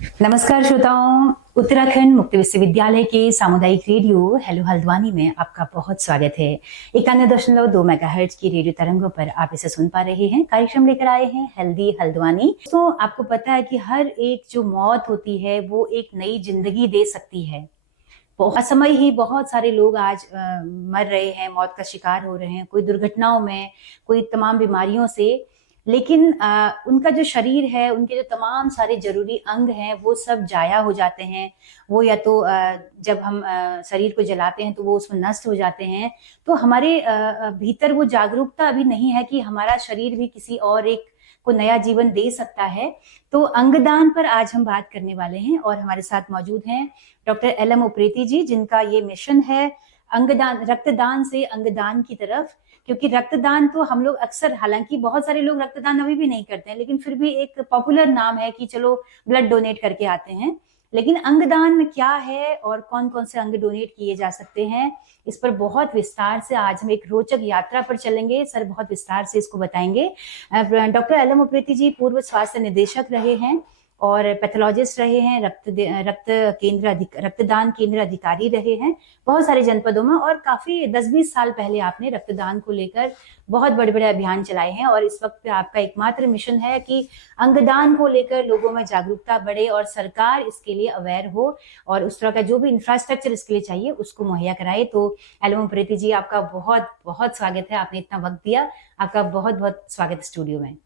नमस्कार श्रोताओं, उत्तराखंड मुक्त विश्वविद्यालय के सामुदायिक रेडियो हेलो हल्द्वानी में आपका बहुत स्वागत है। 91.2 मेगाहर्ट्ज की रेडियो तरंगों पर आप इसे सुन पा रहे हैं। कार्यक्रम लेकर आए हैं हेल्दी हल्द्वानी। तो आपको पता है कि हर एक जो मौत होती है वो एक नई जिंदगी दे सकती है। असमय ही बहुत सारे लोग आज मर रहे हैं, मौत का शिकार हो रहे हैं, कोई दुर्घटनाओं में, कोई तमाम बीमारियों से। लेकिन उनका जो शरीर है, उनके जो तमाम सारे जरूरी अंग हैं, वो सब जाया हो जाते हैं। वो या तो जब हम शरीर को जलाते हैं तो वो उसमें नष्ट हो जाते हैं। तो हमारे भीतर वो जागरूकता अभी नहीं है कि हमारा शरीर भी किसी और एक को नया जीवन दे सकता है। तो अंगदान पर आज हम बात करने वाले हैं और हमारे साथ मौजूद हैं डॉक्टर एल.एम. उप्रेती जी, जिनका ये मिशन है अंगदान, रक्तदान से अंगदान की तरफ। क्योंकि रक्तदान तो हम लोग अक्सर, हालांकि बहुत सारे लोग रक्तदान अभी भी नहीं करते हैं, लेकिन फिर भी एक पॉपुलर नाम है कि चलो ब्लड डोनेट करके आते हैं। लेकिन अंगदान क्या है और कौन कौन से अंग डोनेट किए जा सकते हैं, इस पर बहुत विस्तार से आज हम एक रोचक यात्रा पर चलेंगे। सर बहुत विस्तार से इसको बताएंगे। Doctor LM. उप्रेती जी पूर्व स्वास्थ्य निदेशक रहे हैं और पैथोलॉजिस्ट रहे हैं, रक्तदान केंद्र अधिकारी रहे हैं बहुत सारे जनपदों में, और काफी 10-20 साल पहले आपने रक्तदान को लेकर बहुत बड़े बड़े अभियान चलाए हैं। और इस वक्त पे आपका एकमात्र मिशन है कि अंगदान को लेकर लोगों में जागरूकता बढ़े और सरकार इसके लिए अवेयर हो और उस तरह का जो भी इंफ्रास्ट्रक्चर इसके लिए चाहिए उसको मुहैया कराए। तो एल.एम. उप्रेती जी, आपका बहुत बहुत स्वागत है, आपने इतना वक्त दिया, आपका बहुत बहुत स्वागत स्टूडियो में।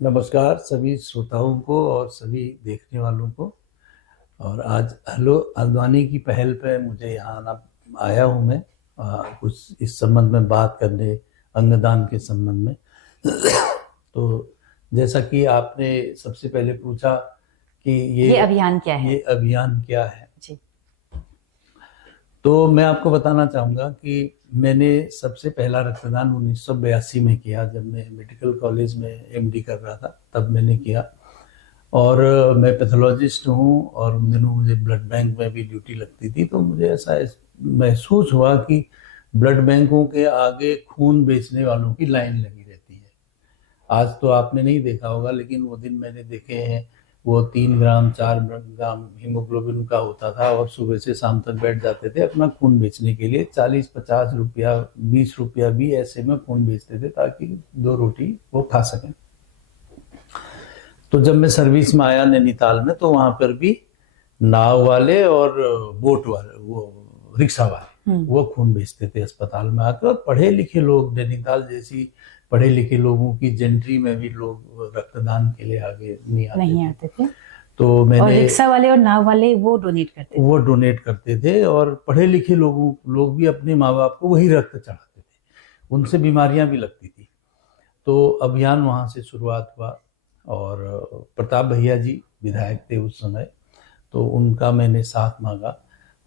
नमस्कार सभी श्रोताओं को और सभी देखने वालों को। और आज हेलो हल्द्वानी की पहल पे मुझे यहाँ आना आया हूँ मैं कुछ इस संबंध में बात करने, अंगदान के संबंध में। तो जैसा कि आपने सबसे पहले पूछा कि ये अभियान क्या है, ये अभियान क्या है जी। तो मैं आपको बताना चाहूँगा कि मैंने सबसे पहला रक्तदान 1982 में किया, जब मैं मेडिकल कॉलेज में एमडी कर रहा था, तब मैंने किया। और मैं पैथोलॉजिस्ट हूँ और उन दिनों मुझे ब्लड बैंक में भी ड्यूटी लगती थी। तो मुझे ऐसा महसूस हुआ कि ब्लड बैंकों के आगे खून बेचने वालों की लाइन लगी रहती है। आज तो आपने नहीं देखा होगा, लेकिन वो दिन मैंने देखे हैं। वो 3 ग्राम 4 ग्राम हीमोग्लोबिन का होता था और सुबह से शाम तक बैठ जाते थे अपना खून बेचने के लिए। 40-50 रुपया, 20 रुपया भी ऐसे में खून बेचते थे ताकि 2 रोटी वो खा सकें। तो जब मैं सर्विस में आया नैनीताल में, तो वहां पर भी नाव वाले और बोट वाले, वो रिक्शा वाले, वो खून बेचते थे अस्पताल में आकर। और पढ़े लिखे लोग, नैनीताल जैसी पढ़े लिखे लोगों की जेंट्री में भी लोग रक्तदान के लिए आगे नहीं आते थे। तो मैंने, और रिक्शा वाले और नाव वाले वो डोनेट करते थे और पढ़े लिखे लोग भी अपने माँ बाप को वही रक्त चढ़ाते थे, उनसे बीमारियां भी लगती थी। तो अभियान वहां से शुरुआत हुआ और प्रताप भैया जी विधायक थे उस समय, तो उनका मैंने साथ मांगा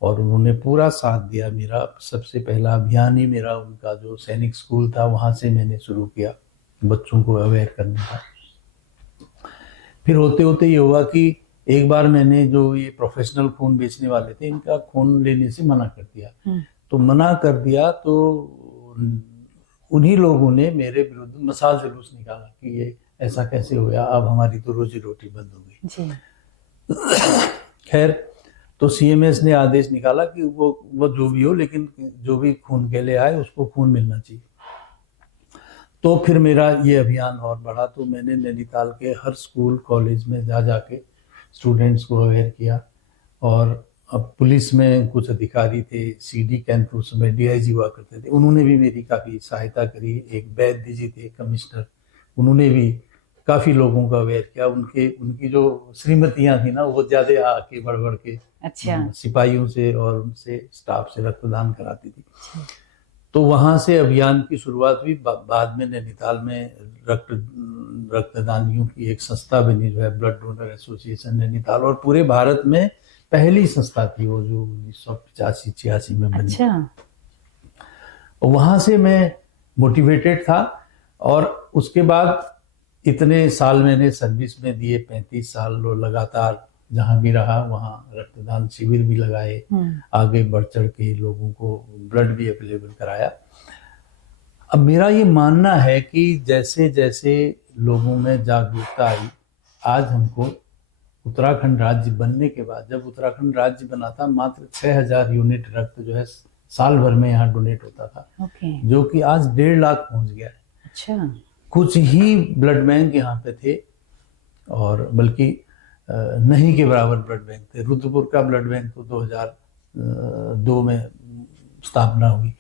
और उन्होंने पूरा साथ दिया मेरा। सबसे पहला अभियान ही मेरा उनका जो सैनिक स्कूल था वहां से मैंने शुरू किया बच्चों को अवेयर करने का। फिर होते होते ये हुआ कि एक बार मैंने जो ये प्रोफेशनल खून बेचने वाले थे, इनका खून लेने से मना कर दिया। तो मना कर दिया तो उन्हीं लोगों ने मेरे विरुद्ध मसाल जुलूस निकाला कि ये ऐसा कैसे हो गया, अब हमारी तो रोजी रोटी बंद हो गई। खैर, तो सीएमएस ने आदेश निकाला कि वो जो भी हो, लेकिन जो भी खून के लिए आए उसको खून मिलना चाहिए। तो फिर मेरा ये अभियान और बढ़ा। तो मैंने नैनीताल के हर स्कूल कॉलेज में जाके स्टूडेंट्स को अवेयर किया। और अब पुलिस में कुछ अधिकारी थे, सीडी कैंप उस समय डीआईजी हुआ करते थे, उन्होंने भी मेरी काफ़ी सहायता करी। एक वैद्य जी थे कमिश्नर, उन्होंने भी काफ़ी लोगों का अवेयर किया। उनकी जो श्रीमतियाँ थी ना, वो ज़्यादा आके बढ़ बढ़ के सिपाहियों से और उनसे स्टाफ से रक्तदान कराती थी। तो वहां से अभियान की शुरुआत हुई। बाद में नैनीताल में रक्तदानियों की एक संस्था बनी, जो है ब्लड डोनर एसोसिएशन नैनीताल, और पूरे भारत में पहली संस्था थी वो, जो 1985-86 में बनी। वहां से मैं मोटिवेटेड था। और उसके बाद इतने साल मैंने सर्विस में दिए, 35 साल लगातार जहां भी रहा वहां रक्तदान शिविर भी लगाए, आगे बढ़ चढ़ के लोगों को ब्लड भी अवेलेबल कराया। अब मेरा ये मानना है कि जैसे जैसे लोगों में जागरूकता आई, आज हमको उत्तराखंड राज्य बनने के बाद, जब उत्तराखंड राज्य बना था, मात्र 6000 यूनिट रक्त जो है साल भर में यहाँ डोनेट होता था, जो कि आज 1.5 लाख पहुंच गया है। अच्छा। कुछ ही ब्लड बैंक यहाँ पे थे, और बल्कि नहीं के बराबर ब्लड बैंक थे। रुद्रपुर का ब्लड बैंक तो 2002 में स्थापना हुई,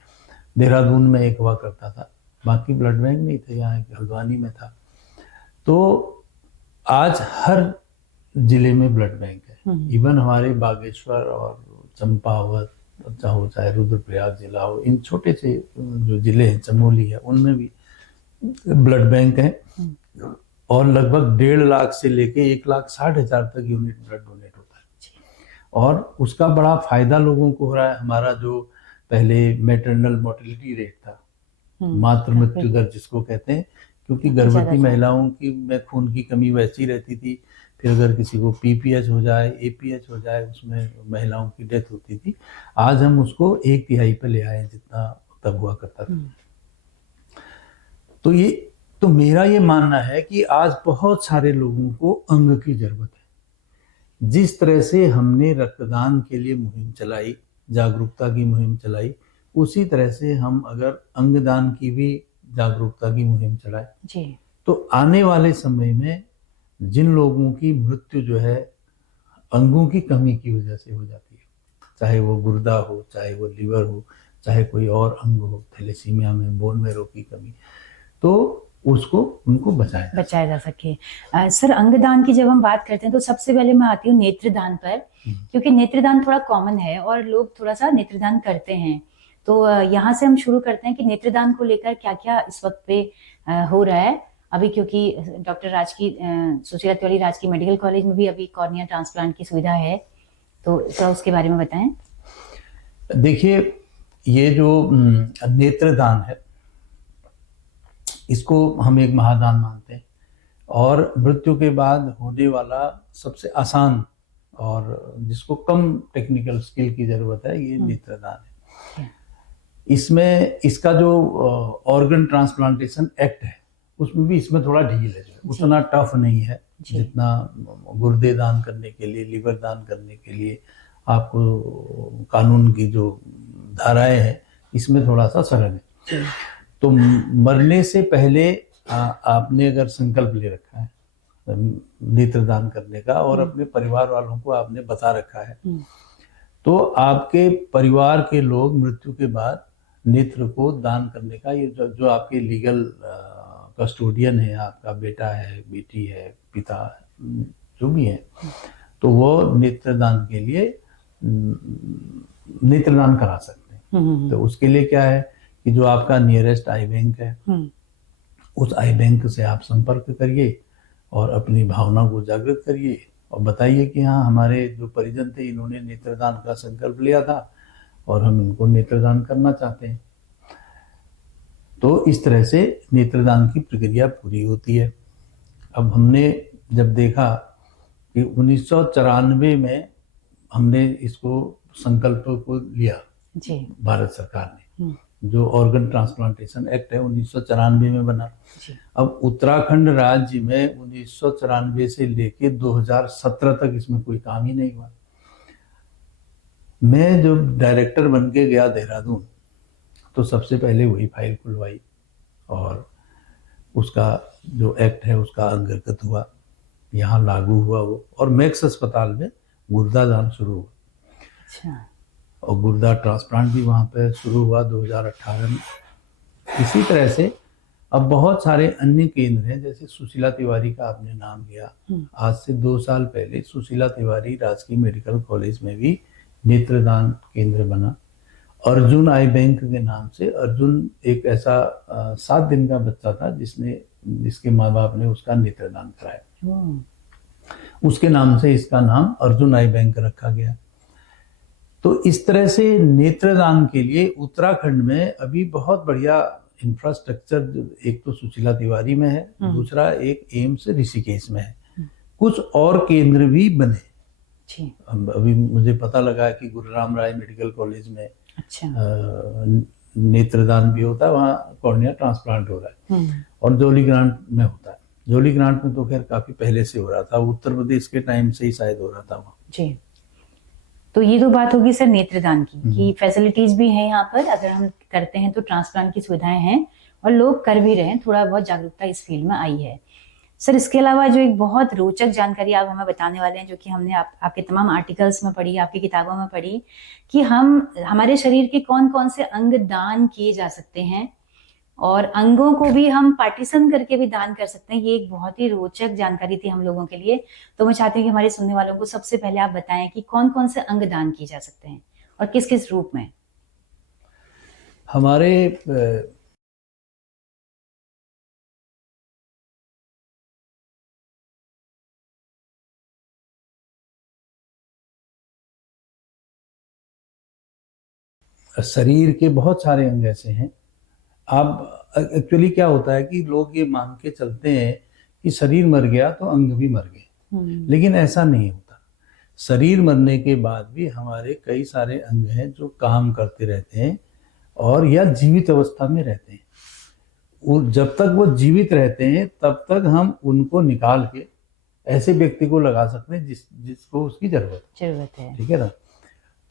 देहरादून में एक हुआ करता था, बाकी ब्लड बैंक नहीं थे, यहाँ एक हल्द्वानी में था। तो आज हर जिले में ब्लड बैंक है। इवन हमारे बागेश्वर और चंपावत चाहे रुद्रप्रयाग जिला हो, इन छोटे से जो जिले हैं, चमोली है, उनमें भी ब्लड बैंक है, और लगभग 1.5 लाख से लेके 1,60,000 तक यूनिट ब्लड डोनेट होता है। और उसका बड़ा फायदा लोगों को हो रहा है। हमारा जो पहले मैटरनल मोर्टेलिटी रेट था, मातृ मृत्यु दर जिसको कहते हैं, क्योंकि गर्भवती महिलाओं की में खून की कमी वैसी रहती थी, फिर अगर किसी को पीपीएच हो जाए, एपीएच हो जाए, उसमें महिलाओं की डेथ होती थी। आज हम उसको 1/3 पे ले आए, जितना तब हुआ करता था। तो मेरा ये मानना है कि आज बहुत सारे लोगों को अंग की जरूरत है। जिस तरह से हमने रक्तदान के लिए मुहिम चलाई, जागरूकता की मुहिम चलाई, उसी तरह से हम अगर अंगदान की भी जागरूकता की मुहिम चलाए जी, तो आने वाले समय में जिन लोगों की मृत्यु जो है अंगों की कमी की वजह से हो जाती है, चाहे वो गुर्दा हो, चाहे वो लिवर हो, चाहे कोई और अंग हो, थैलेसीमिया में बोन मैरो की कमी, तो उनको बचाया जा सके। सर, अंगदान की जब हम बात करते हैं तो सबसे पहले मैं आती हूँ नेत्रदान पर, क्योंकि नेत्रदान थोड़ा कॉमन है और लोग थोड़ा सा नेत्रदान करते हैं। तो यहाँ से हम शुरू करते हैं कि नेत्रदान को लेकर क्या क्या इस वक्त पे हो रहा है अभी, क्योंकि डॉक्टर सुशीला तिवारी राजकीय मेडिकल कॉलेज में भी अभी कॉर्निया ट्रांसप्लांट की सुविधा है, तो थोड़ा उसके बारे में बताएं। देखिए, ये जो नेत्रदान है, इसको हम एक महादान मानते हैं, और मृत्यु के बाद होने वाला सबसे आसान और जिसको कम टेक्निकल स्किल की जरूरत है, ये नेत्रदान है। इसमें इसका जो ऑर्गन ट्रांसप्लांटेशन एक्ट है, उसमें भी इसमें थोड़ा ढील है, उतना टफ नहीं है जितना गुर्दे दान करने के लिए, लिवर दान करने के लिए आपको कानून की जो धाराएं हैं, इसमें थोड़ा सा सरल है। तो मरने से पहले आपने अगर संकल्प ले रखा है नेत्रदान करने का, और अपने परिवार वालों को आपने बता रखा है, तो आपके परिवार के लोग मृत्यु के बाद नेत्र को दान करने का, ये जो आपके लीगल कस्टोडियन है, आपका बेटा है, बेटी है, पिता जो भी है, तो वो नेत्रदान के लिए नेत्रदान करा सकते हैं। तो उसके लिए क्या है कि जो आपका नियरेस्ट आई बैंक है, उस आई बैंक से आप संपर्क करिए और अपनी भावना को जागृत करिए और बताइए कि हाँ, हमारे जो परिजन थे, इन्होंने नेत्रदान का संकल्प लिया था और हम इनको नेत्रदान करना चाहते हैं। तो इस तरह से नेत्रदान की प्रक्रिया पूरी होती है। अब हमने जब देखा कि 1994 में हमने इसको संकल्प को लिया जी, भारत सरकार ने, जो ऑर्गन ट्रांसप्लांटेशन एक्ट है 1994 में बना। अब उत्तराखंड राज्य में 1994 से लेके 2017 तक इसमें कोई काम ही नहीं हुआ। मैं जब डायरेक्टर बन के गया देहरादून, तो सबसे पहले वही फाइल खुलवाई और उसका जो एक्ट है उसका अंतर्गत हुआ, यहाँ लागू हुआ वो, और मैक्स अस्पताल में गुर्दा दान शुरू हुआ। अच्छा। और गुर्दा ट्रांसप्लांट भी वहाँ पे शुरू हुआ 2018 में। इसी तरह से अब बहुत सारे अन्य केंद्र हैं, जैसे सुशीला तिवारी का आपने नाम लिया, आज से 2 साल पहले सुशीला तिवारी राजकीय मेडिकल कॉलेज में भी नेत्रदान केंद्र बना। अर्जुन आई बैंक के नाम से, अर्जुन एक ऐसा 7 दिन का बच्चा था जिसके माँ बाप ने उसका नेत्रदान कराया, उसके नाम से इसका नाम अर्जुन आई बैंक रखा गया। तो इस तरह से नेत्रदान के लिए उत्तराखंड में अभी बहुत बढ़िया इंफ्रास्ट्रक्चर, एक तो सुशीला तिवारी में है, दूसरा एक एम्स ऋषिकेश में है, कुछ और केंद्र भी बने। अभी मुझे पता लगा कि गुरु राम राय मेडिकल कॉलेज में अच्छा नेत्रदान भी होता है, वहाँ कॉर्निया ट्रांसप्लांट हो रहा है, और जोली ग्रांट में होता है। जोली ग्रांट में तो खैर काफी पहले से हो रहा था, उत्तर प्रदेश के टाइम से ही शायद हो रहा था वहाँ। जी। तो ये तो बात होगी सर नेत्रदान की, कि फैसिलिटीज भी हैं यहाँ पर, अगर हम करते हैं तो ट्रांसप्लांट की सुविधाएं हैं और लोग कर भी रहे हैं, थोड़ा बहुत जागरूकता इस फील्ड में आई है। सर इसके अलावा जो एक बहुत रोचक जानकारी आप हमें बताने वाले हैं, जो कि हमने आपके तमाम आर्टिकल्स में पढ़ी, आपकी किताबों में पढ़ी, कि हमारे शरीर के कौन कौन से अंग दान किए जा सकते हैं और अंगों को भी हम पार्टीशन करके भी दान कर सकते हैं। ये एक बहुत ही रोचक जानकारी थी हम लोगों के लिए। तो मैं चाहती हूँ कि हमारे सुनने वालों को सबसे पहले आप बताएं कि कौन कौन से अंग दान किए जा सकते हैं और किस किस रूप में। हमारे शरीर के बहुत सारे अंग ऐसे हैं। आप एक्चुअली क्या होता है कि लोग ये मान के चलते हैं कि शरीर मर गया तो अंग भी मर गए, लेकिन ऐसा नहीं होता। शरीर मरने के बाद भी हमारे कई सारे अंग हैं जो काम करते रहते हैं और या जीवित अवस्था में रहते हैं। और जब तक वो जीवित रहते हैं तब तक हम उनको निकाल के ऐसे व्यक्ति को लगा सकते हैं जिसको उसकी जरूरत है। ठीक है ना।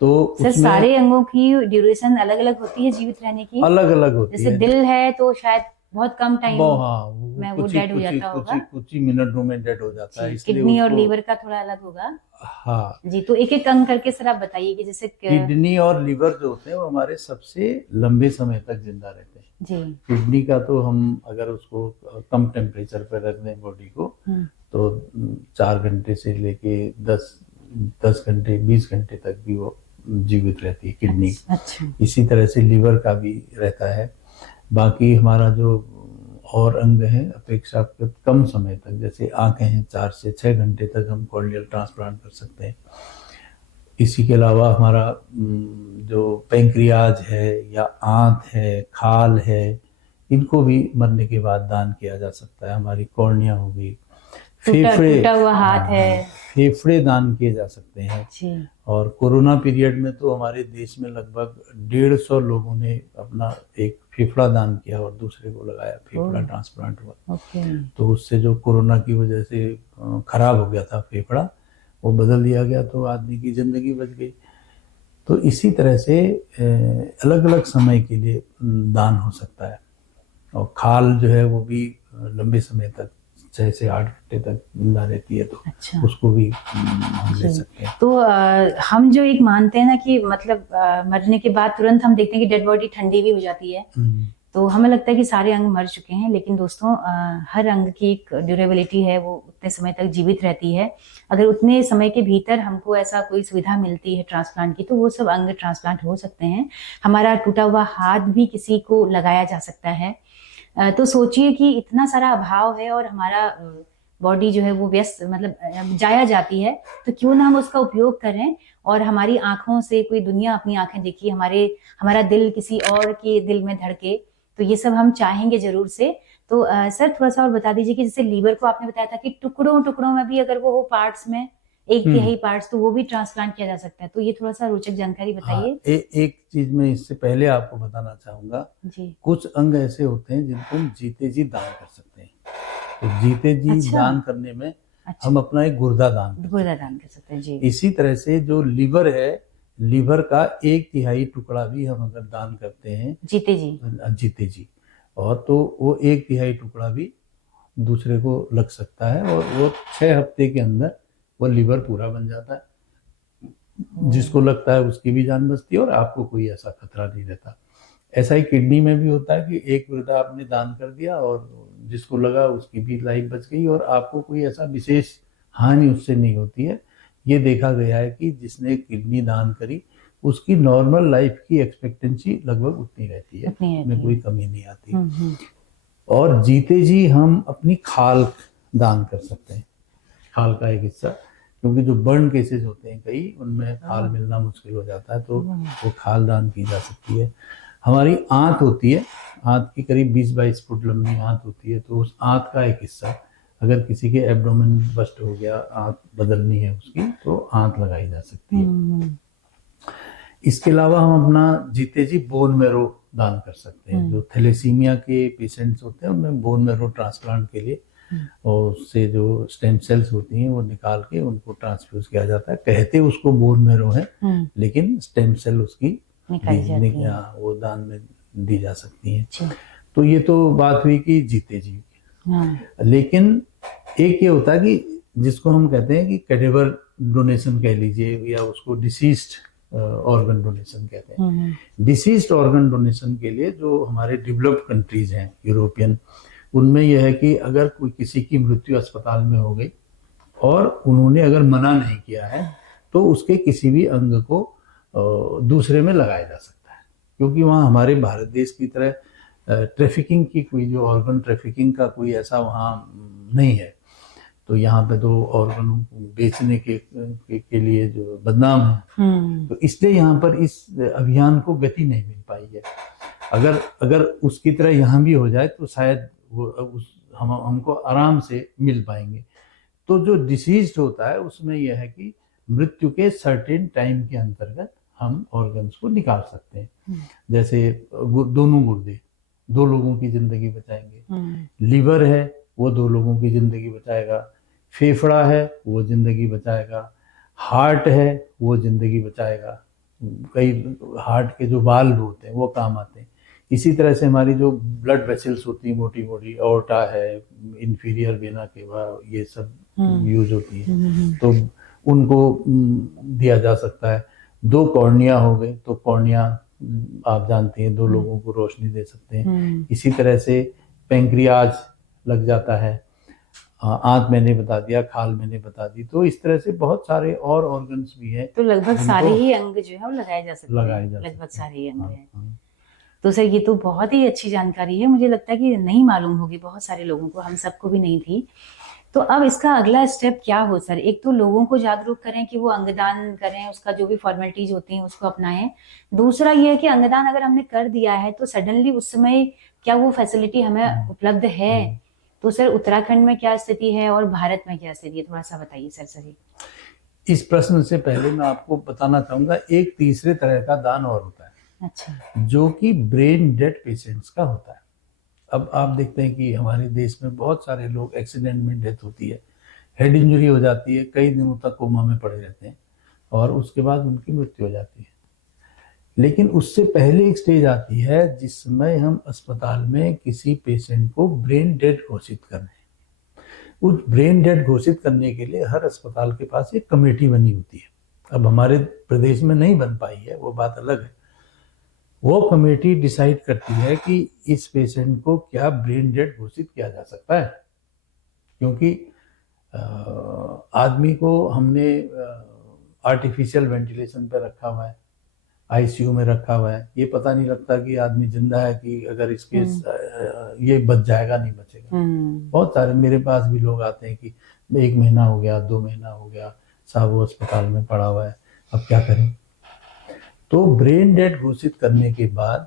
तो सर सारे अंगों की ड्यूरेशन अलग अलग होती है जीवित रहने की? अलग अलग होती है। जैसे दिल है तो शायद बहुत कम टाइम में वो डेड हो जाता होगा, कुछ ही मिनटों में डेड हो जाता है। किडनी और लीवर का थोड़ा अलग होगा। हाँ जी, तो एक एक अंग करके सर आप बताइए कि जैसे किडनी और लीवर जो होते हैं वो हमारे सबसे लंबे समय तक जिंदा रहते हैं। जी। किडनी का तो हम अगर उसको कम टेम्परेचर पर रख दें बॉडी को तो 4 घंटे से लेके 10 घंटे 20 घंटे तक भी वो जीवित रहती है किडनी। अच्छा। इसी तरह से लीवर का भी रहता है। बाकी हमारा जो और अंग है अपेक्षाकृत कम समय तक, जैसे आंखें हैं 4 से 6 घंटे तक हम कॉर्नियल ट्रांसप्लांट कर सकते हैं। इसी के अलावा हमारा जो पैंक्रियाज है या आंत है, खाल है, इनको भी मरने के बाद दान किया जा सकता है। हमारी कॉर्निया हो गई, फेफड़े, टूटा हुआ हाथ है, फेफड़े दान किए जा सकते हैं। और कोरोना पीरियड में तो हमारे देश में लगभग 150 लोगों ने अपना एक फेफड़ा दान किया और दूसरे को लगाया, फेफड़ा ट्रांसप्लांट हुआ। तो उससे जो कोरोना की वजह से खराब हो गया था फेफड़ा, वो बदल दिया गया तो आदमी की जिंदगी बच गई। तो इसी तरह से अलग अलग समय के लिए दान हो सकता है। और खाल जो है वो भी लंबे समय तक 6 से 8 घंटे तक जिंदा रहती है, तो उसको भी हम ले सकते हैं। तो हम जो एक मानते हैं ना कि मतलब मरने के बाद तुरंत हम देखते हैं कि डेड बॉडी ठंडी भी हो जाती है, तो हमें लगता है कि सारे अंग मर चुके हैं, लेकिन दोस्तों हर अंग की एक ड्यूरेबिलिटी है, वो उतने समय तक जीवित रहती है। अगर उतने समय के भीतर हमको ऐसा कोई सुविधा मिलती है ट्रांसप्लांट की, तो वो सब अंग ट्रांसप्लांट हो सकते हैं। हमारा टूटा हुआ हाथ भी किसी को लगाया जा सकता है। तो सोचिए कि इतना सारा अभाव है और हमारा बॉडी जो है वो व्यस्त मतलब जाया जाती है, तो क्यों ना हम उसका उपयोग करें और हमारी आंखों से कोई दुनिया अपनी आंखें देखी, हमारा दिल किसी और के दिल में धड़के, तो ये सब हम चाहेंगे जरूर से। तो सर थोड़ा सा और बता दीजिए कि जैसे लीवर को आपने बताया था कि टुकड़ों टुकड़ों में भी अगर वो हो पार्ट्स में 1/3 पार्ट्स, तो वो भी ट्रांसप्लांट किया जा सकता है। तो ये थोड़ा सा रोचक जानकारी बताइए। एक चीज मैं इससे पहले आपको बताना चाहूंगा जी। कुछ अंग ऐसे होते हैं जिनको हम जीते जी दान कर सकते हैं। तो जीते जी दान करने में हम अपना एक गुर्दा दान कर सकते हैं जी। इसी तरह से जो लीवर है, लीवर का 1/3 टुकड़ा भी हम अगर दान करते हैं जीते जी, और तो वो 1/3 टुकड़ा भी दूसरे को लग सकता है और वो 6 हफ्ते के अंदर वो लीवर पूरा बन जाता है। जिसको लगता है उसकी भी जान बचती है और आपको कोई ऐसा खतरा नहीं रहता। ऐसा ही किडनी में भी होता है कि एक गुर्दा आपने दान कर दिया और जिसको लगा उसकी भी लाइफ बच गई और आपको कोई ऐसा विशेष हानि उससे नहीं होती है। ये देखा गया है कि जिसने किडनी दान करी उसकी नॉर्मल लाइफ की एक्सपेक्टेंसी लगभग उतनी रहती है, उसमें कोई कमी नहीं आती। और जीते जी हम अपनी खाल दान कर सकते हैं, खाल का एक हिस्सा, क्योंकि जो बर्न केसेस होते हैं कई, उनमें खाल मिलना मुश्किल हो जाता है, तो वो खाल दान की जा सकती है। हमारी आंत होती है, आंत की करीब 20-22 फुट लंबी आंत होती है, तो उस आंत का एक हिस्सा अगर किसी के एब्डोमेन बस्ट हो गया, आंत बदलनी है उसकी, तो आंत लगाई जा सकती है। इसके अलावा हम अपना जीते जी बोन मैरो दान कर सकते हैं। जो थैलेसीमिया के पेशेंट्स होते हैं उनमें बोन मैरो ट्रांसप्लांट के लिए और उससे जो स्टेम सेल्स होती हैं वो निकाल के उनको ट्रांसफ्यूज किया जाता है। कहते उसको बोन मैरो है, लेकिन स्टेम सेल उसकी वो दान में दी जा सकती है। तो ये तो बात हुई कि जीते जी की। लेकिन एक ये होता है कि जिसको हम कहते हैं कि कैडेवर डोनेशन कह लीजिए, या उसको डिसीज्ड ऑर्गन डोनेशन कहते हैं। डिसीज्ड ऑर्गन डोनेशन के लिए जो हमारे डेवलप्ड कंट्रीज हैं यूरोपियन, उनमें यह है कि अगर कोई किसी की मृत्यु अस्पताल में हो गई और उन्होंने अगर मना नहीं किया है तो उसके किसी भी अंग को दूसरे में लगाया जा सकता है, क्योंकि वहाँ हमारे भारत देश की तरह ट्रैफिकिंग की कोई जो ऑर्गन ट्रैफिकिंग का कोई ऐसा वहाँ नहीं है। तो यहाँ पे तो ऑर्गन बेचने के लिए जो बदनाम है, तो इसलिए यहाँ पर इस अभियान को गति नहीं मिल पाई है। अगर उसकी तरह यहाँ भी हो जाए तो शायद वो हमको आराम से मिल पाएंगे। तो जो डिसीज होता है उसमें यह है कि मृत्यु के सर्टेन टाइम के अंतर्गत हम ऑर्गन्स को निकाल सकते हैं। जैसे दोनों गुर्दे 2 लोगों की जिंदगी बचाएंगे, लीवर है वो 2 लोगों की जिंदगी बचाएगा, फेफड़ा है वो जिंदगी बचाएगा, हार्ट है वो जिंदगी बचाएगा। कई हार्ट के जो वाल्व होते हैं वो काम आते हैं। इसी तरह से हमारी जो ब्लड वेसल्स होती है मोटी मोटी, एओर्टा है, इंफीरियर वेना केवा, ये सब यूज होती है, तो उनको दिया जा सकता है। 2 कॉर्निया हो गए तो कॉर्निया आप जानते हैं 2 लोगों को रोशनी दे सकते हैं। इसी तरह से पेंक्रियाज लग जाता है, आंत मैंने बता दिया, खाल मैंने बता दी। तो इस तरह से बहुत सारे और ऑर्गन्स भी हैं। तो लगभग सारे ही अंग जो है वो लगाए जा सकते हैं, लगभग सारे ही अंग हैं। तो सर ये तो बहुत ही अच्छी जानकारी है, मुझे लगता है कि नहीं मालूम होगी बहुत सारे लोगों को, हम सबको भी नहीं थी। तो अब इसका अगला स्टेप क्या हो सर? एक तो लोगों को जागरूक करें कि वो अंगदान करें, उसका जो भी फॉर्मेलिटीज होती हैं उसको अपनाएं। दूसरा ये है कि अंगदान अगर हमने कर दिया है तो सडनली उस समय क्या वो फैसिलिटी हमें उपलब्ध है? तो सर उत्तराखंड में क्या स्थिति है और भारत में क्या स्थिति है, थोड़ा सा बताइए सर। सही इस प्रश्न से पहले मैं आपको बताना चाहूंगा एक तीसरे तरह का दान और होता है। अच्छा। जो कि ब्रेन डेड पेशेंट्स का होता है। अब आप देखते हैं कि हमारे देश में बहुत सारे लोग एक्सीडेंट में डेथ होती है, हेड इंजरी हो जाती है, कई दिनों तक कोमा में पड़े रहते हैं और उसके बाद उनकी मृत्यु हो जाती है। लेकिन उससे पहले एक स्टेज आती है जिसमें हम अस्पताल में किसी पेशेंट को ब्रेन डेड घोषित कर रहे हैं। उस ब्रेन डेड घोषित करने के लिए हर अस्पताल के पास एक कमेटी बनी होती है। अब हमारे प्रदेश में नहीं बन पाई है, वो बात अलग है। वो कमेटी डिसाइड करती है कि इस पेशेंट को क्या ब्रेन डेड घोषित किया जा सकता है, क्योंकि आदमी को हमने आर्टिफिशियल वेंटिलेशन पे रखा हुआ है, आईसीयू में रखा हुआ है, ये पता नहीं लगता कि आदमी जिंदा है कि अगर इसके ये बच जाएगा नहीं बचेगा। बहुत सारे मेरे पास भी लोग आते हैं कि 1 महीना हो गया, 2 महीना हो गया, साहब वो अस्पताल में पड़ा हुआ है, अब क्या करें। तो ब्रेन डेड घोषित करने के बाद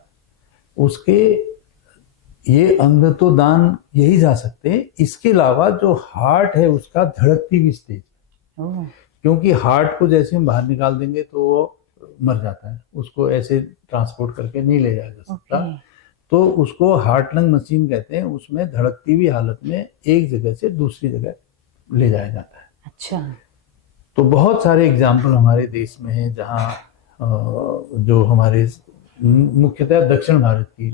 उसके ये अंग तो दान यही जा सकते हैं। इसके अलावा जो हार्ट है उसका धड़कती हुई स्टेज, क्योंकि हार्ट को जैसे हम बाहर निकाल देंगे तो वो मर जाता है, उसको ऐसे ट्रांसपोर्ट करके नहीं ले जाया जा सकता। तो उसको हार्ट लंग मशीन कहते हैं, उसमें धड़कती हुई हालत में एक जगह से दूसरी जगह ले जाया जाता है। अच्छा। तो बहुत सारे एग्जाम्पल हमारे देश में हैं जहाँ जो हमारे मुख्यतः दक्षिण भारत की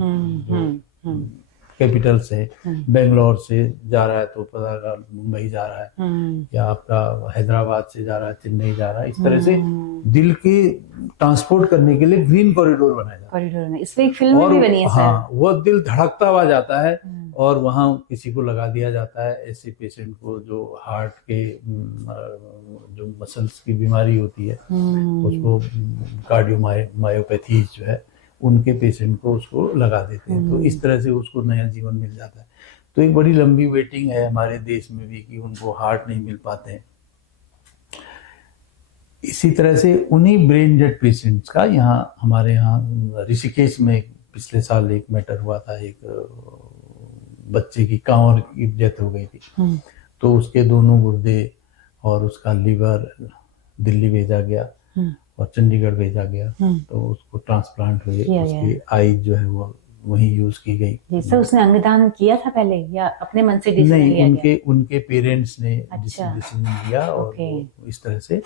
कैपिटल से बेंगलोर से जा रहा है तो पता मुंबई जा रहा है, या आपका हैदराबाद से जा रहा है, चेन्नई जा रहा है, इस तरह से दिल की ट्रांसपोर्ट करने के लिए ग्रीन कॉरिडोर बनाया जाता है। कॉरिडोर में इसमें एक फिल्म भी बनी है सर। हाँ, वो दिल धड़कता हुआ जाता है और वहाँ किसी को लगा दिया जाता है, ऐसे पेशेंट को जो हार्ट के जो मसल्स की बीमारी होती है उसको कार्डियोमायोपैथी जो है उनके पेशेंट को उसको लगा देते हैं। तो इस तरह से उसको नया जीवन मिल जाता है। तो एक बड़ी लंबी वेटिंग है हमारे देश में भी कि उनको हार्ट नहीं मिल पाते हैं। इसी तरह से उन्हीं ब्रेन डेड पेशेंट्स का यहाँ हमारे यहाँ ऋषिकेश में पिछले साल एक मैटर हुआ था, एक बच्चे की कांवर की डेथ हो गई थी। तो उसके दोनों गुर्दे और उसका लीवर दिल्ली भेजा गया और चंडीगढ़ भेजा गया, तो उसको ट्रांसप्लांट हुए, उसकी आई जो है वो वहीं यूज की गई। जी सर, उसने अंगदान किया था पहले या अपने मन से डिसीजन नहीं, लिया गया? उनके पेरेंट्स ने अच्छा। डिसीजन लिया और ओके। वो इस तरह से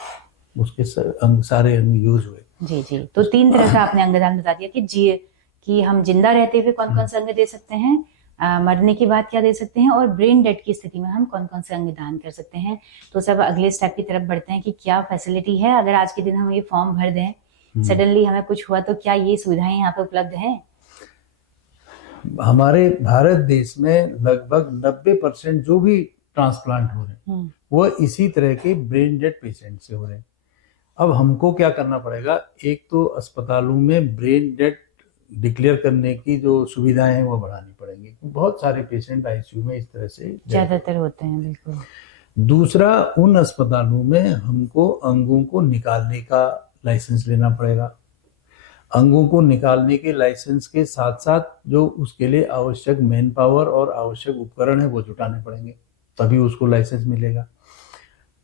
उसके सारे अंग यूज हुए। जी जी, तो 3 तरह का आपने अंगदान बता दिया कि हम जिंदा रहते हुए कौन कौन से अंग दे सकते हैं, मरने के बाद क्या दे सकते हैं, और ब्रेन डेड की स्थिति में हम कौन कौन से अंगदान कर सकते हैं। तो सब अगले स्टेप की तरफ बढ़ते हैं कि क्या फैसिलिटी है, अगर आज के दिन हम ये फॉर्म भर दें, सडनली हमें कुछ हुआ तो क्या ये सुविधाएं यहाँ पे उपलब्ध हैं? हमारे भारत देश में लगभग 90% जो भी ट्रांसप्लांट हो रहे हैं वो इसी तरह के ब्रेन डेड पेशेंट से हो रहे हैं। अब हमको क्या करना पड़ेगा, एक तो अस्पतालों में ब्रेन डेड डिक्लेयर करने की जो सुविधाएं हैं वो बढ़ानी पड़ेंगी। बहुत सारे पेशेंट आईसीयू में इस तरह से ज्यादातर होते हैं, बिल्कुल। दूसरा, उन अस्पतालों में हमको अंगों को निकालने का लाइसेंस लेना पड़ेगा। अंगों को निकालने के लाइसेंस के साथ साथ जो उसके लिए आवश्यक मैन पावर और आवश्यक उपकरण है वो जुटाने पड़ेंगे, तभी उसको लाइसेंस मिलेगा।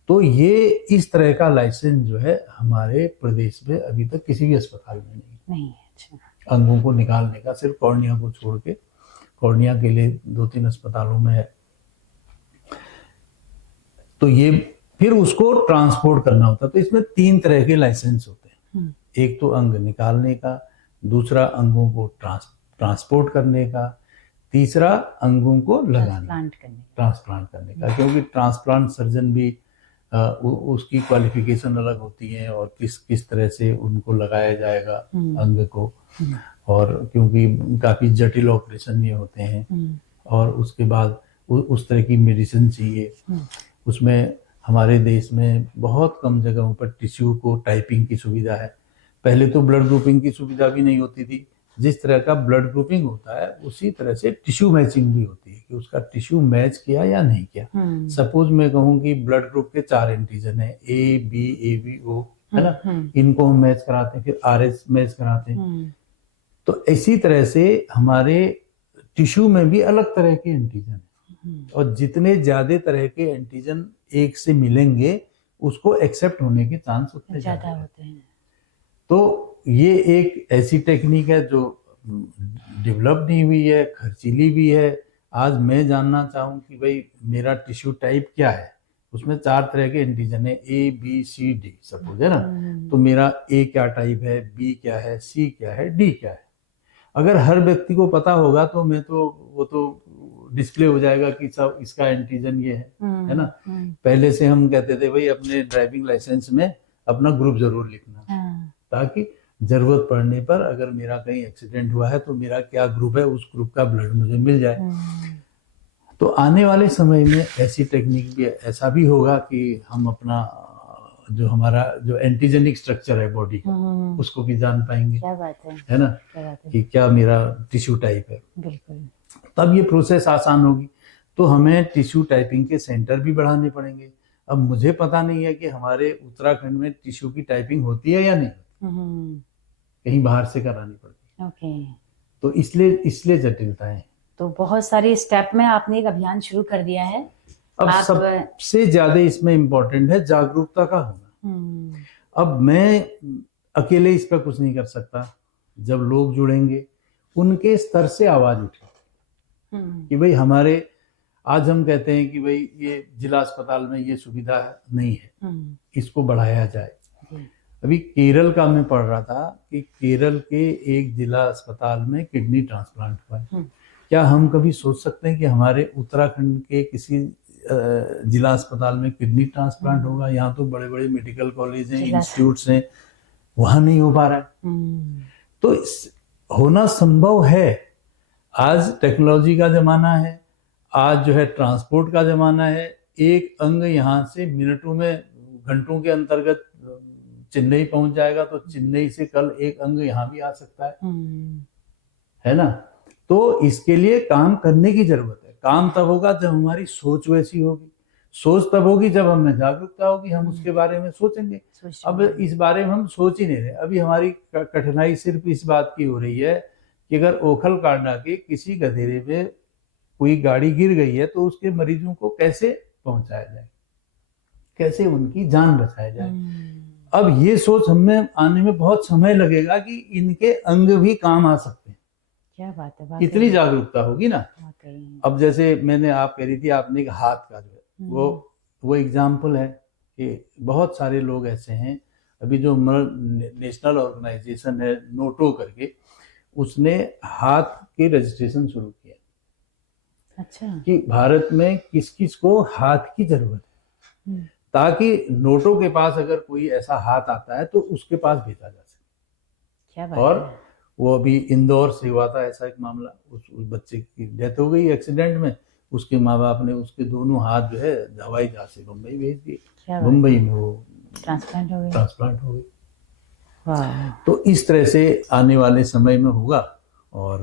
तो ये इस तरह का लाइसेंस जो है हमारे प्रदेश में अभी तक किसी भी अस्पताल में नहीं है। अच्छा। अंगों को निकालने का सिर्फ कॉर्निया को छोड़ के, कॉर्निया के लिए 2-3 अस्पतालों में है। तो ये फिर उसको ट्रांसपोर्ट करना होता है। तो इसमें 3 तरह के लाइसेंस होते हैं। एक तो अंग निकालने का, दूसरा अंगों को ट्रांसपोर्ट करने का, तीसरा अंगों को लगाना, ट्रांसप्लांट करने का। क्योंकि ट्रांसप्लांट सर्जन भी उसकी क्वालिफिकेशन अलग होती है और किस तरह से उनको लगाया जाएगा अंग को, और क्योंकि काफी जटिल ऑपरेशन ये होते हैं और उसके बाद उस तरह की मेडिसिन चाहिए। उसमें हमारे देश में बहुत कम जगहों पर टिश्यू को टाइपिंग की सुविधा है। पहले तो ब्लड ग्रुपिंग की सुविधा भी नहीं होती थी। जिस तरह का ब्लड ग्रुपिंग होता है उसी तरह से टिश्यू मैचिंग भी होती है कि उसका टिश्यू मैच किया या नहीं किया। सपोज मैं कहूँ कि ब्लड ग्रुप के 4 एंटीजन है, A B A B O, है ना, इनको हम मैच कराते हैं, फिर आरएस मैच कराते हैं। तो इसी तरह से हमारे टिश्यू में भी अलग तरह के एंटीजन है और जितने ज्यादा तरह के एंटीजन एक से मिलेंगे उसको एक्सेप्ट होने के चांस उतने ज्यादा होते हैं। तो ये एक ऐसी टेक्निक है जो डेवलप नहीं हुई है, खर्चीली भी है। आज मैं जानना चाहूँ कि भाई मेरा टिश्यू टाइप क्या है, उसमें 4 तरह के एंटीजन है, A B C D suppose, है ना। तो मेरा ए क्या टाइप है, बी क्या है, सी क्या है, डी क्या है। अगर हर व्यक्ति को पता होगा तो वो तो डिस्प्ले हो जाएगा कि सब इसका एंटीजन ये है ना। पहले से हम कहते थे भाई अपने ड्राइविंग लाइसेंस में अपना ग्रुप जरूर लिखना, ताकि जरूरत पड़ने पर अगर मेरा कहीं एक्सीडेंट हुआ है तो मेरा क्या ग्रुप है, उस ग्रुप का ब्लड मुझे मिल जाए। तो आने वाले समय में ऐसी टेक्निक भी, ऐसा भी होगा कि हम अपना जो हमारा जो एंटीजेनिक स्ट्रक्चर है बॉडी का उसको भी जान पाएंगे। क्या बात है ना, कि क्या मेरा टिश्यू टाइप है। बिल्कुल। तब ये प्रोसेस आसान होगी। तो हमें टिश्यू टाइपिंग के सेंटर भी बढ़ाने पड़ेंगे। अब मुझे पता नहीं है कि हमारे उत्तराखंड में टिश्यू की टाइपिंग होती है या नहीं, कहीं बाहर से करानी पड़ती। ओके। तो इसलिए जटिलताएं। तो बहुत सारे स्टेप में आपने एक अभियान शुरू कर दिया है। अब सबसे ज्यादा इसमें इम्पोर्टेंट है जागरूकता का होना। अब मैं अकेले इस पर कुछ नहीं कर सकता। जब लोग जुड़ेंगे उनके स्तर से आवाज उठे कि भाई हमारे, आज हम कहते हैं कि भाई ये जिला अस्पताल में ये सुविधा नहीं है, इसको बढ़ाया जाए। अभी केरल का मैं पढ़ रहा था कि केरल के एक जिला अस्पताल में किडनी ट्रांसप्लांट हुआ है। क्या हम कभी सोच सकते हैं कि हमारे उत्तराखंड के किसी जिला अस्पताल में किडनी ट्रांसप्लांट होगा? यहाँ तो बड़े बड़े मेडिकल कॉलेज हैं, इंस्टीट्यूट्स हैं, वहां नहीं हो पा रहा है। तो होना संभव है। आज टेक्नोलॉजी का जमाना है, आज जो है ट्रांसपोर्ट का जमाना है। एक अंग यहाँ से मिनटों में, घंटों के अंतर्गत चेन्नई पहुंच जाएगा, तो चेन्नई से कल एक अंग यहाँ भी आ सकता है ना। तो इसके लिए काम करने की जरूरत है। काम तब होगा जब हमारी सोच वैसी होगी, सोच तब होगी जब हमें जागरूकता होगी, हम उसके बारे में सोचेंगे। अब इस बारे में हम सोच ही नहीं रहे। अभी हमारी कठिनाई सिर्फ इस बात की हो रही है कि अगर ओखलकांडा के किसी गधेरे में कोई गाड़ी गिर गई है तो उसके मरीजों को कैसे पहुंचाया जाए, कैसे उनकी जान बचाया जाए। अब ये सोच हमें आने में बहुत समय लगेगा कि इनके अंग भी काम आ सकते हैं। क्या बात है, वाकई कितनी जागरूकता होगी ना। वाकई। अब जैसे मैंने आप कह रही थी, आपने कहा हाथ का जो है वो एग्जाम्पल है कि बहुत सारे लोग ऐसे हैं। अभी जो नेशनल ऑर्गेनाइजेशन है नोटो करके, उसने हाथ के रजिस्ट्रेशन शुरू किया अच्छा। कि भारत में किस किस को हाथ की जरूरत है, हम्म, ताकि नोटो के पास अगर कोई ऐसा हाथ आता है तो उसके पास भेजा जा सके। क्या बात और है। वो अभी इंदौर से हुआ था ऐसा एक मामला, उस बच्चे की डेथ हो गई एक्सीडेंट में। उसके माँ बाप ने उसके दोनों हाथ जो है हवाई जहाज से मुंबई भेज दिए। क्या बात मुंबई में वो ट्रांसप्लांट हो गया। ट्रांसप्लांट हो गई। वाह। तो इस तरह से आने वाले समय में होगा, और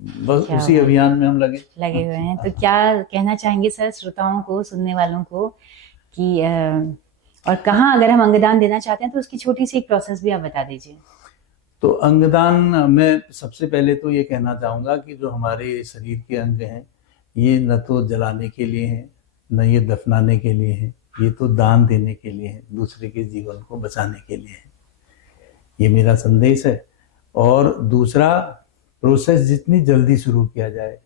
बस क्या उसी बात। अभियान में हम लगे हुए हैं। तो क्या कहना चाहेंगे सर श्रोताओं को, सुनने वालों को कि और कहाँ अगर हम अंगदान देना चाहते हैं तो उसकी छोटी सी एक प्रोसेस भी आप बता दीजिए। तो अंगदान में सबसे पहले तो ये कहना चाहूँगा कि जो हमारे शरीर के अंग हैं, ये न तो जलाने के लिए हैं, न ये दफनाने के लिए हैं, ये तो दान देने के लिए हैं, दूसरे के जीवन को बचाने के लिए हैं। ये मेरा संदेश है। और दूसरा, प्रोसेस जितनी जल्दी शुरू किया जाए,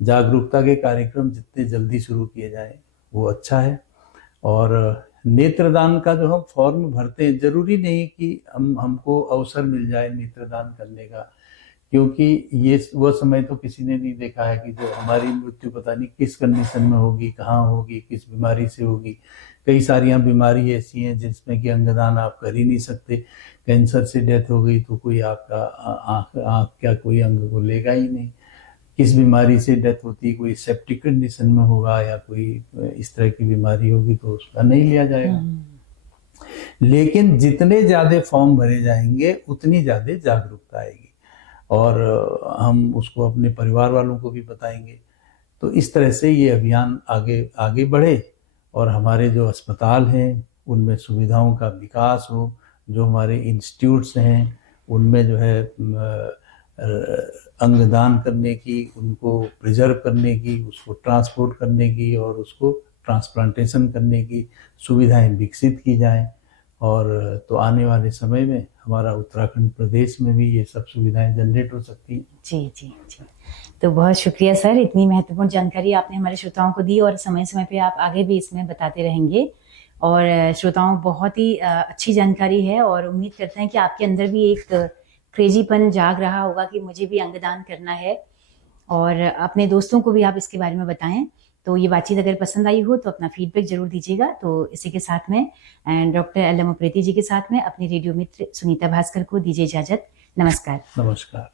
जागरूकता के कार्यक्रम जितने जल्दी शुरू किए जाए वो अच्छा है। और नेत्रदान का जो हम फॉर्म भरते हैं, जरूरी नहीं कि हमको अवसर मिल जाए नेत्रदान करने का, क्योंकि ये वो समय तो किसी ने नहीं देखा है कि जो हमारी मृत्यु पता नहीं किस कंडीशन में होगी, कहाँ होगी, किस बीमारी से होगी। कई सारी बीमारी ऐसी हैं जिसमें कि अंगदान आप कर ही नहीं सकते। कैंसर से डेथ हो गई तो कोई आपका आँख क्या कोई अंग को लेगा ही नहीं। किस बीमारी से डेथ होती, कोई सेप्टिक कंडीशन में होगा या कोई इस तरह की बीमारी होगी तो उसका नहीं लिया जाएगा। लेकिन जितने ज्यादा फॉर्म भरे जाएंगे उतनी ज्यादा जागरूकता आएगी, और हम उसको अपने परिवार वालों को भी बताएंगे। तो इस तरह से ये अभियान आगे आगे बढ़े, और हमारे जो अस्पताल हैं उनमें सुविधाओं का विकास हो, जो हमारे इंस्टीट्यूट्स हैं उनमें जो है अंगदान करने की, उनको प्रिजर्व करने की, उसको ट्रांसपोर्ट करने की और उसको ट्रांसप्लांटेशन करने की सुविधाएं विकसित की जाएं। और तो आने वाले समय में हमारा उत्तराखंड प्रदेश में भी ये सब सुविधाएं जनरेट हो सकती हैं। जी जी जी। तो बहुत शुक्रिया सर, इतनी महत्वपूर्ण जानकारी आपने हमारे श्रोताओं को दी और समय समय पे आप आगे भी इसमें बताते रहेंगे। और श्रोताओं, बहुत ही अच्छी जानकारी है और उम्मीद करते हैं कि आपके अंदर भी एक क्रेजीपन जाग रहा होगा कि मुझे भी अंगदान करना है, और अपने दोस्तों को भी आप इसके बारे में बताएं। तो ये बातचीत अगर पसंद आई हो तो अपना फीडबैक जरूर दीजिएगा। तो इसी के साथ में and doctor L M Upreti ji के साथ में अपने रेडियो मित्र सुनीता भास्कर को दीजिए इजाजत। नमस्कार। नमस्कार।